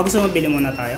gusto mo bili muna tayo?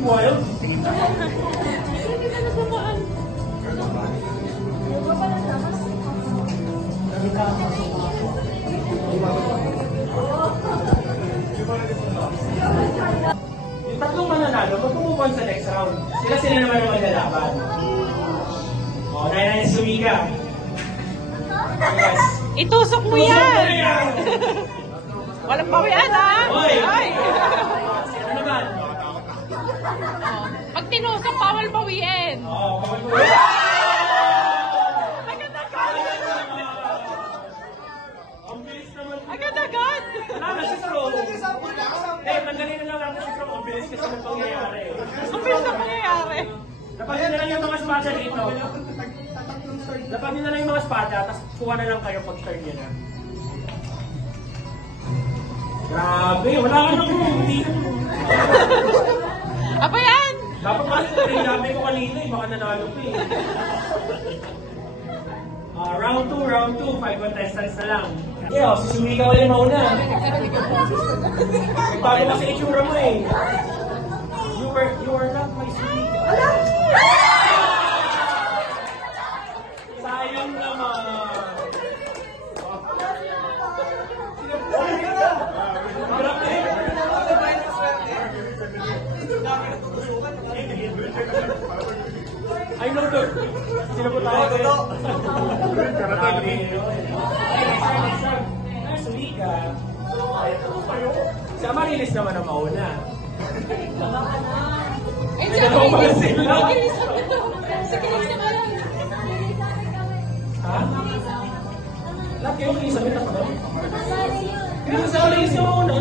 Wild? Yung tatlong mananalo, magpupupon sa next round. Sila naman ang maglalaban. O, dahil na sumiga. Yes. Itusok mo yan! Walang pawian, ha? Hoy! Ay! Ano naman? Pag tinusok, bawal bawiin. Oo, bawal bawiin. Maganda ka! kasi ng pangyayari. Ang bilis na pangyayari. Dapat nyo na lang yung mga espada dito. Dapat nyo na lang yung mga espada, tapos kuha na lang kayo pag-turn nyo na. Grabe, wala ka na kung hindi. Apa yan? Dapat kasi narilabi ko kanina eh, baka nanalo ko eh. Round 2, 5 contestants na lang. Yeah, susumi ka ulit mauna. Bago kasi itsura mo eh. You were not my sweet. Sayang naman. I know that. Sino po tayo? Suli ka. Si Amarilis naman ang mauna. Sige, Ha? Lahat kayo kayo sabi na ba? Kaya sa Amarilis na mauna.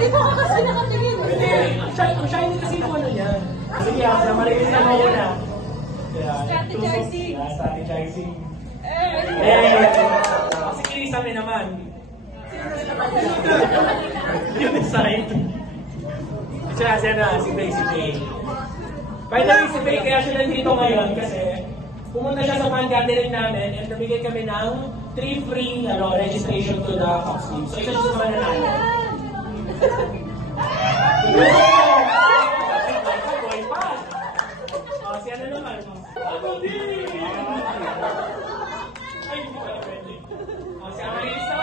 Dito ka kasi nakatingin. Ang shiny kasi yung ano niya. Sige, sa Amarilis na mauna. Strategizing. Strategizing. Kasi kilisame naman. Yun yung side. Siya na, si Faye. By the way, si Faye, kaya siya nandito ngayon kasi pumunta siya sa fan gathering namin and nabigay kami ng 3 free registration to the Fox League. So, isa siya sa mga nanalo. Boy pa! Siya na naman. Ay, hindi ko pala pwede. Si Amarilis na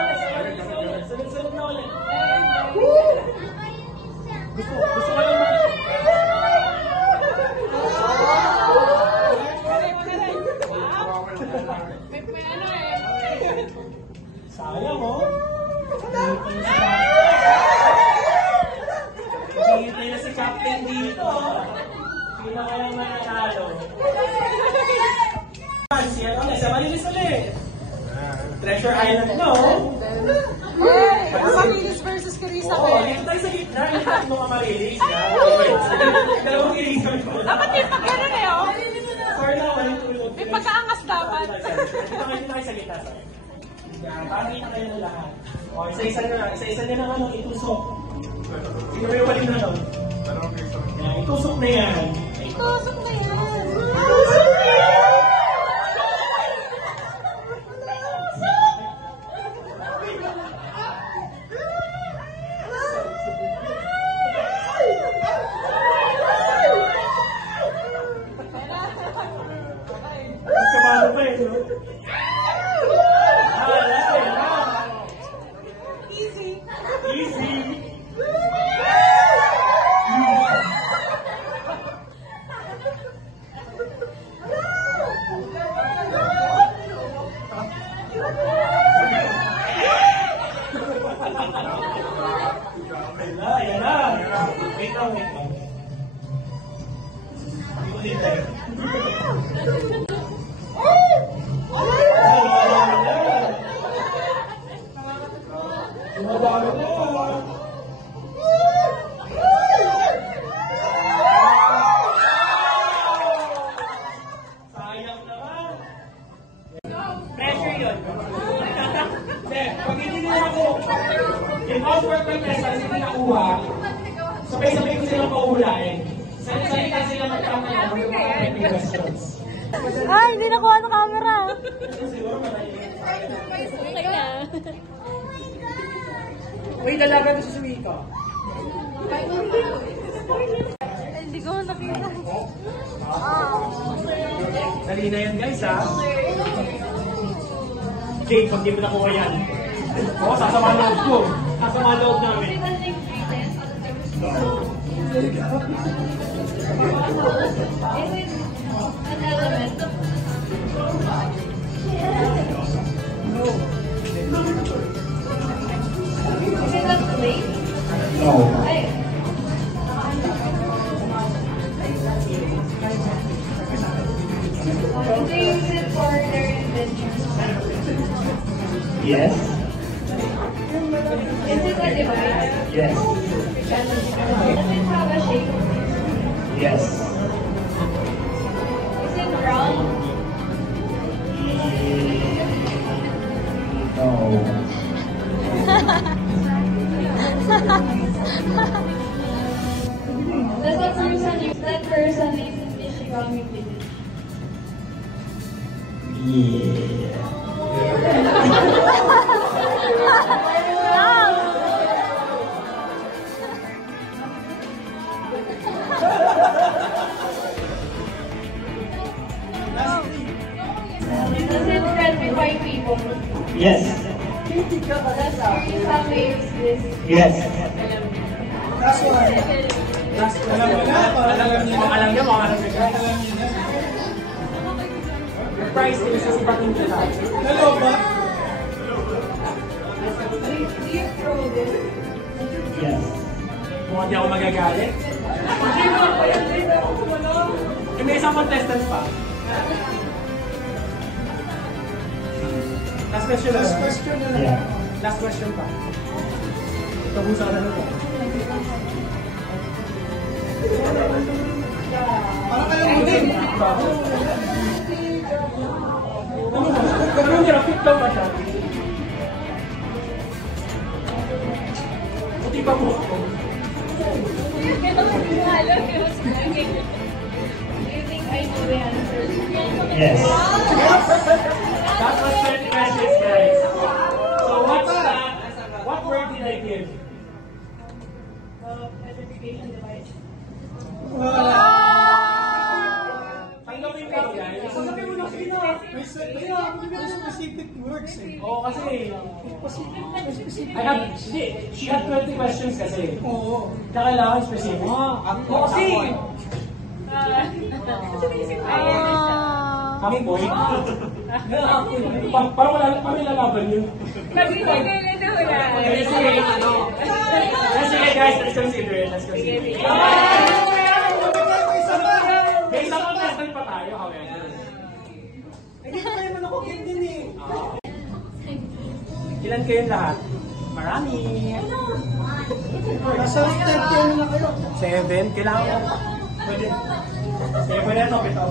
ulit, sunod-sunod na ulit. Gusto ko lang mga... Sayang oh. Hihintay na si Captain dito. Hindi na kaya mananalo. Si Amarilis ulit. Treasure Island, no? Amarilis versus Carissa. Oo, dito tayo sa gitna. Yung tatlong Amarilis. Dalawang Carissa. Dapat yung pagkaroon eh, oh. Sorry na, walang tulog. May pagkaangas dapat. Dito tayo sa gitna, sorry. Pangit na kayo ng lahat. O, isa-isa nyo naman ang itusok. Sino may waling na nun? Itusok na yan. Tusok na yan. Mas kapalo pa eh, no? Easy. Easy. Ayan na. Wait lang. Hindi ko din tayo. Dumadami na. Sayang naman. Pressure yun. Pag hindi nila ako, yung outward contestants hindi nakuha, sabay-sabay ko silang paulain. Salita sila magkama na mga questions. Ay, hindi nakuha ng camera. Siguro madali. Okay na. Uy, dalaga na si Suika. Hindi ko nakita. Dali na yan guys ha. Jake, pag di mo nakuha yan. Oo, sasama loob ko. Sasama loob namin. No. Yes. Is it a device? Yes. Does it friend with white people? Yes. Some ways this. Yes. Alam niyo, mga alam niyo. Yung price din sa sipating kita. Hello ba? Do you throw this? Yes. Kung hindi ako magagalit. Eh, may isang contestant pa. Last question na. Last question na lang. Yeah. Last question pa. Ito kung saan ano po. Parang alam mo din. Ano nila? Fit daw ba siya? Puti pa mo. Do you think I know the answer? Yes. That was 20 questions, guys. So what's that? What word did I give? Identification device. Tanggapin kayo, guys. May specific words eh. Oo, kasi I have, hindi, she had 20 questions kasi. Oo. Kailangan specific. Oo, kasi half point. Parang wala kami lalaban yun. Kasi guys, let's consider it. Let's consider it. May isang contestant pa tayo, however. Hindi ko kayo manukog yun din eh. Ilan kayong lahat? Marami. Nasa 30 na kayo. 7. Kailangan ko. Pwede. Sige, pwede ito. Ito.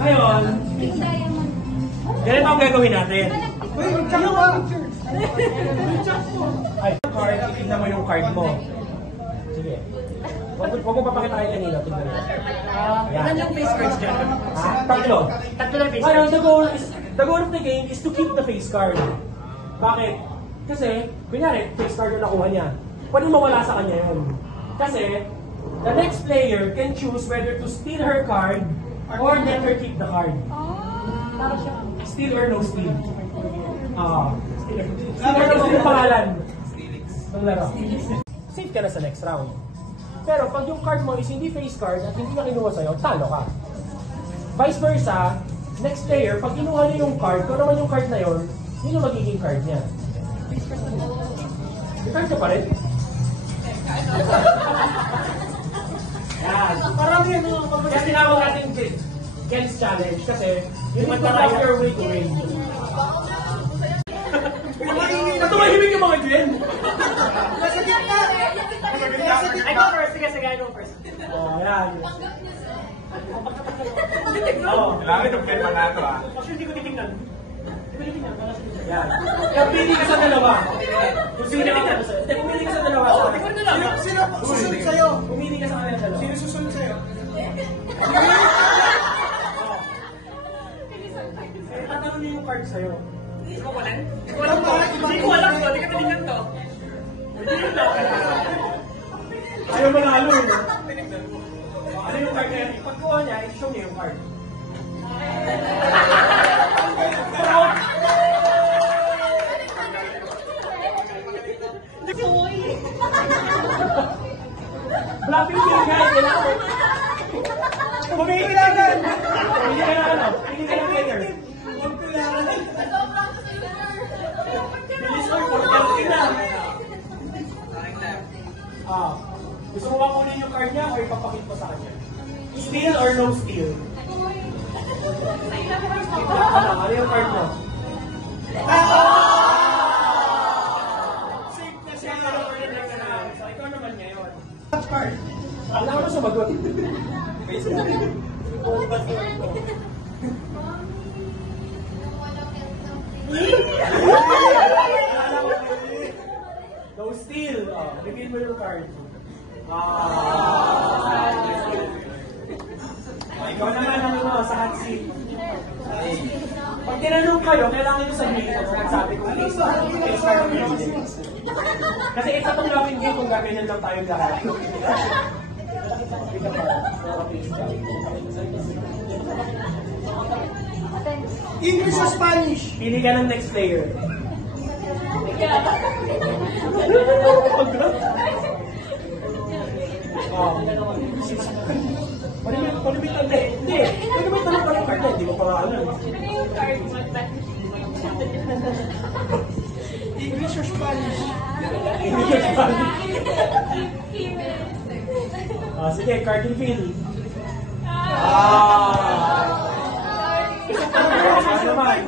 Ngayon, ganito ang gagawin natin. Uy, kayo ba? Ay, card, itignan mo yung card mo. Sige. Huwag mo papakita kayo kanina. Tignan mo. Ilan yung face cards dyan? Tatlo. Tatlo lang face cards. The goal of the game is to keep the face card. Bakit? Kasi, kunyari, face card yung nakuha niya. Pwede mawala sa kanya yun. Kasi, the next player can choose whether to steal her card or let her keep the card. Steal or no steal? Steal or no steal yung pangalan ng laro. Safe ka na sa next round. Pero pag yung card mo is hindi face card at hindi na kinuha sa'yo, talo ka. Vice versa, next player, pag kinuha niya yung card, kung naman yung card na yun, yun yung magiging card niya. Yung card ka pa rin? Yan. Parang yun, kaya tinawag natin Ken's Challenge kasi you need to find your way to win. Tumahimik yung mga Jen! Nasa gitna! I go first, sige, I go first. Yan. Kailangan itong pen pa na ito ah. Actually, hindi ko titignan. Yan. Kaya pili ka sa dalawa. Kung sino ka pumili ka sa dalawa. Sino susunod sa'yo? Pumili ka sa kanila dalawa. Sino susunod sa'yo? Tatanong niyo yung card sa'yo. Hindi ko alam to. Hindi ka tinignan to. Ayaw mo na halo eh. Ano yung card niya? Pagkuha niya, i-show niya yung card. Flapping finger, kailangan. Kumikilagan! Hindi ka na ano? Hindi ka na player. Bilis ko, 40 na. Gusto mo ba kunin yung card niya o ipapakit mo sa kanya? Steal or no steal? Ano yung card mo? Safe na siya. So, ikaw naman ngayon. Card. Wala ka na sumagot. No steal. Steal. Oh, reveal mo yung card. Ikaw naman ang sa hot seat. Pag tinanong kayo, kailangan nyo sabihin at nagsabi kung case card ang reveal. Kasi isa itong loving game kung gaganyan lang tayo lahat. English or Spanish? Pili ka ng next player. Palimitan na. Hindi. Palimitan na pala card. Hindi mo pa alam. English or Spanish? Sige, card reveal. Isa pa naman.